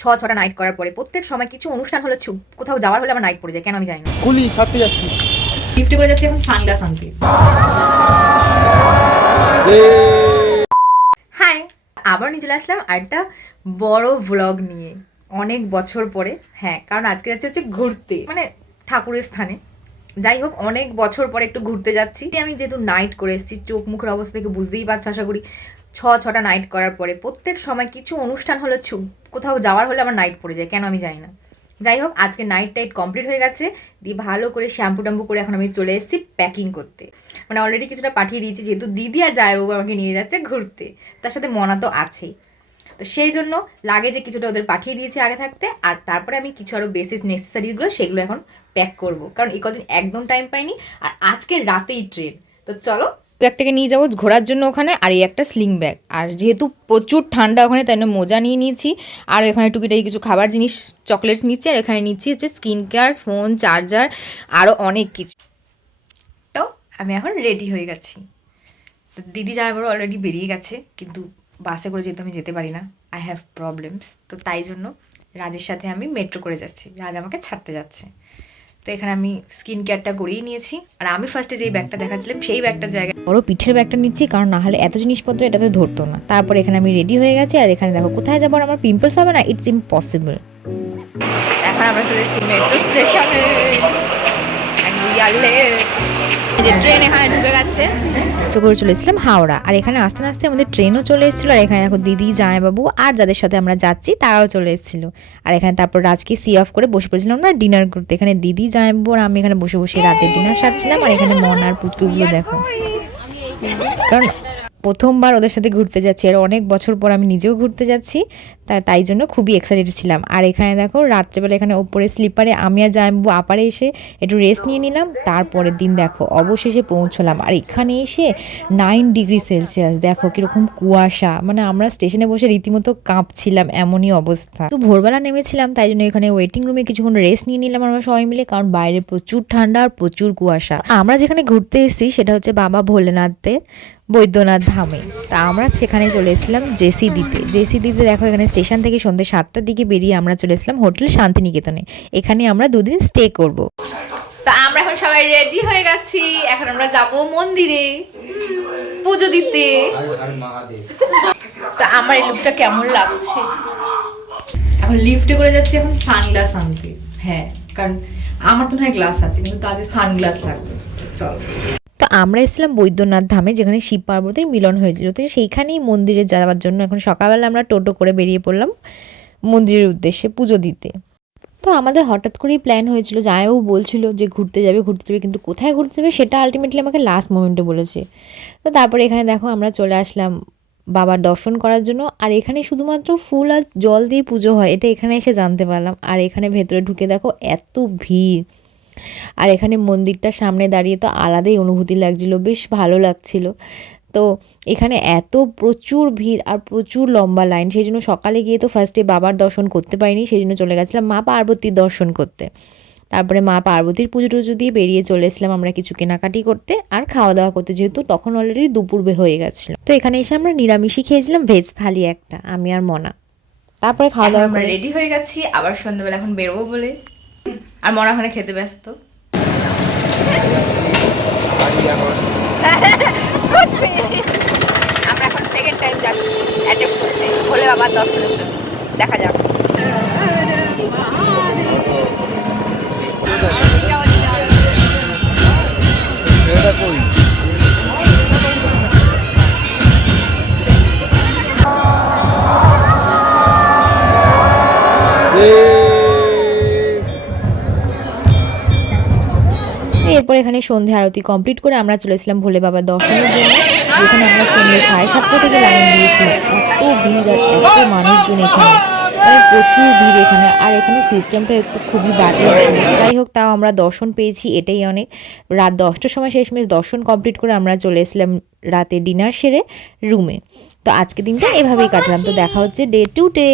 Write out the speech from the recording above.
ছটা নাইট করার পরে প্রত্যেক সময় কিছু অনুষ্ঠান হলে কোথাও যাওয়ার হলে আমার নাইট পড়ে যায়, কেন আমি জানি না। কুলি ছাড়তে যাচ্ছি, গিফট করে যাচ্ছি এখন সানগ্লাস আনতে। হাই, আবার নিয়ে চলে আসলাম আরেকটা বড় ভ্লগ নিয়ে অনেক বছর পরে। হ্যাঁ, কারণ আজকে যাচ্ছে হচ্ছে ঘুরতে, মানে ঠাকুরের স্থানে। যাই হোক, অনেক বছর পরে একটু ঘুরতে যাচ্ছি। আমি যেহেতু নাইট করে এসেছি, চোখ মুখের অবস্থা থেকে বুঝতেই পারছো আশা করি। ছটা নাইট করার পরে প্রত্যেক সময় কিছু অনুষ্ঠান হলে কোথাও যাওয়ার হলে আমার নাইট পড়ে যায়, কেন আমি জানি না। যাই হোক, আজকে নাইট টাইট কমপ্লিট হয়ে গেছে, দিয়ে ভালো করে শ্যাম্পু ট্যাম্পু করে এখন আমি চলে এসেছি প্যাকিং করতে। মানে অলরেডি কিছুটা পাঠিয়ে দিয়েছি, যেহেতু দিদি আর জায়বাবু আমাকে নিয়ে যাচ্ছে ঘুরতে, তার সাথে মনা তো আছেই। তো সেই জন্য লাগেজে কিছুটা ওদের পাঠিয়ে দিয়েছি আগে থাকতে, আর তারপরে আমি কিছু আরও বেসিস নেসেসারিগুলো সেগুলো এখন প্যাক করব, কারণ এই কদিন একদম টাইম পাইনি, আর আজকে রাতেই ট্রেন। তো চলো, ব্যাগটাকে নিয়ে যাবো ঘোরার জন্য ওখানে, আর এই একটা স্লিং ব্যাগ। আর যেহেতু প্রচুর ঠান্ডা ওখানে, তাই জন্য মোজা নিয়ে নিয়েছি, আর এখানে টুকিটাকি কিছু খাবার জিনিস চকলেটস নিচ্ছি, আর এখানে নিচ্ছি হচ্ছে স্কিন কেয়ার, ফোন, চার্জার, আরও অনেক কিছু। তো আমি এখন রেডি হয়ে গেছি। তো দিদি যাওয়ার অলরেডি বেরিয়ে গেছে, কিন্তু বাসে করে যেহেতু আমি যেতে পারি না, আই হ্যাভ প্রবলেমস, তো তাই জন্য রাজের সাথে আমি মেট্রো করে যাচ্ছি, রাজ আমাকে ছাড়তে যাচ্ছে। তো এখানে আমি স্কিন কেয়ারটা করিয়ে নিয়েছি, আর আমি ফার্স্টে যেই ব্যাগটা দেখাচ্ছিলাম সেই ব্যাগটার জায়গায় বড় পিঠের ব্যাগটা নিচ্ছি, কারণ না হলে এত জিনিসপত্র এটাতে ধরতো না। তারপর এখানে আমি রেডি হয়ে গেছি, আর এখানে দেখো কোথায় যাবো, আর আমার পিম্পলস হবে না, ইটস ইম্পসিবল। এখন আমরা চলে এসেছি মেট্রো স্টেশনে, যে ট্রেন এখানে ঢুকে গেছে। তো করে চলে এসেছিলাম হাওড়া, আর এখানে আস্তে আস্তে আমাদের ট্রেনও চলে এসেছিলো, আর এখানে দেখো দিদি, জামাইবাবু আর যাদের সাথে আমরা যাচ্ছি তারাও চলে এসেছিলো। আর এখানে তারপর রাজকে সি অফ করে বসে পড়েছিলাম আমরা ডিনার করতে। এখানে দিদি, জামাইবাবু আর আমি এখানে বসে বসে রাতের ডিনার সারছিলাম, আর এখানে মন আর পুচকুগুলো দেখো, কারণ প্রথমবার ওদের সাথে ঘুরতে যাচ্ছি, আর অনেক বছর পর আমি নিজেও ঘুরতে যাচ্ছি, তাই জন্য খুবই এক্সাইটেড ছিলাম। আর এখানে দেখো রাত্রেবেলা এখানে ওপরে স্লিপারে আমি আর জামাইবাবু আপারে এসে একটু রেস্ট নিয়ে নিলাম। তারপরের দিন দেখো অবশেষে পৌঁছলাম, আর এখানে এসে 9 ডিগ্রি সেলসিয়াস, দেখো কীরকম কুয়াশা, মানে আমরা স্টেশনে বসে রীতিমতো কাঁপছিলাম, এমনই অবস্থা। তো ভোরবেলা নেমেছিলাম, তাই জন্য এখানে ওয়েটিং রুমে কিছুক্ষণ রেস্ট নিয়ে নিলাম আমরা সবাই মিলে, কারণ বাইরে প্রচুর ঠান্ডা আর প্রচুর কুয়াশা। আমরা যেখানে ঘুরতে এসেছি সেটা হচ্ছে বাবা ভোলেনাথের বৈদ্যনাথ ধামে। তা আমরা সেখানে চলে এসেছিলাম জেসি দিতে। দেখো এখানে স্টেশন থেকে সন্ধ্যে 7টার দিকে বেরিয়ে আমরা চলে এসেছিলাম হোটেল শান্তিনিকেতনে। এখানে আমরা 2 দিন স্টে করব। তা আমরা এখন সবাই রেডি হয়ে গেছি, এখন আমরা যাব মন্দিরে পুজো দিতে। তা আমার এই লুকটা কেমন লাগছে? এখন লিফটে করে যাচ্ছি এখন সানগ্লাস আনতে। হ্যাঁ, কারণ আমার তো নয় গ্লাস আছে, কিন্তু তাদের সানগ্লাস লাগবে। চল। তো আমরা এসেছিলাম বৈদ্যনাথ ধামে, যেখানে শিব পার্বতীর মিলন হয়েছিল। তো সেইখানেই মন্দিরে যাওয়ার জন্য এখন সকালবেলা আমরা টোটো করে বেরিয়ে পড়লাম মন্দিরের উদ্দেশ্যে পুজো দিতে। তো আমাদের হঠাৎ করেই প্ল্যান হয়েছিল, জামাইবাবু বলছিল যে ঘুরতে যাবে, কিন্তু কোথায় ঘুরতে যাবে সেটা আলটিমেটলি আমাকে লাস্ট মোমেন্টে বলেছে। তো তারপরে এখানে দেখো আমরা চলে আসলাম বাবার দর্শন করার জন্য, আর এখানে শুধুমাত্র ফুল আর জল দিয়ে পুজো হয়, এটা এখানে এসে জানতে পারলাম। আর এখানে ভেতরে ঢুকে দেখো এত ভিড়, আর এখানে মন্দিরটার সামনে দাঁড়িয়ে তো আলাদাই অনুভূতি লাগছিল, বেশ ভালো লাগছিল। তো এখানে প্রচুর ভিড় আর প্রচুর লম্বা লাইন, সেই জন্য সকালে গিয়ে তো ফার্স্টে বাবার দর্শন করতে পারিনি, সেই জন্য চলে গেছিলাম মা পার্বতীর দর্শন করতে। তারপরে মা পার্বতীর পুজো টুজো দিয়ে বেরিয়ে চলে এসলাম আমরা কিছু কেনাকাটি করতে আর খাওয়া দাওয়া করতে, যেহেতু তখন অলরেডি দুপুর হয়ে গেছিলো। তো এখানে এসে আমরা নিরামিষই খেয়েছিলাম, ভেজ থালি একটা, আমি আর মনা। তারপরে খাওয়া দাওয়া আমরা রেডি হয়ে গেছি, আবার সন্ধ্যাবেলা এখন বেরোবো বলে, আর মনা ওখানে খেতে ব্যস্ত। আমরা এখন সেকেন্ড টাইম যাচ্ছি অ্যাটেম্প করতে ভোলে বাবার দর্শনের জন্য, দেখা যাক। এরপর এখানে সন্ধ্যে আরতি কমপ্লিট করে আমরা চলেছিলাম ভোলে বাবার দর্শনের জন্য, যেখানে আমরা সন্ধ্যে 7:30 থেকে লাইন দিয়েছিলাম। এত ভিড় আর এত মানুষজন এখানে, মানে প্রচুর ভিড় এখানে। আর এখানে সিস্টেমটা একটু খুবই বাজে ছিল, যাই হোক তাও আমরা দর্শন পেয়েছি, এটাই অনেক। রাত 10টার সময় শেষমেশ দর্শন কমপ্লিট করে আমরা চলে এসেছিলাম রাতে ডিনার সেরে রুমে। তো আজকে দিনটা এভাবেই কাটলাম। তো দেখা হচ্ছে ডে 2 তে।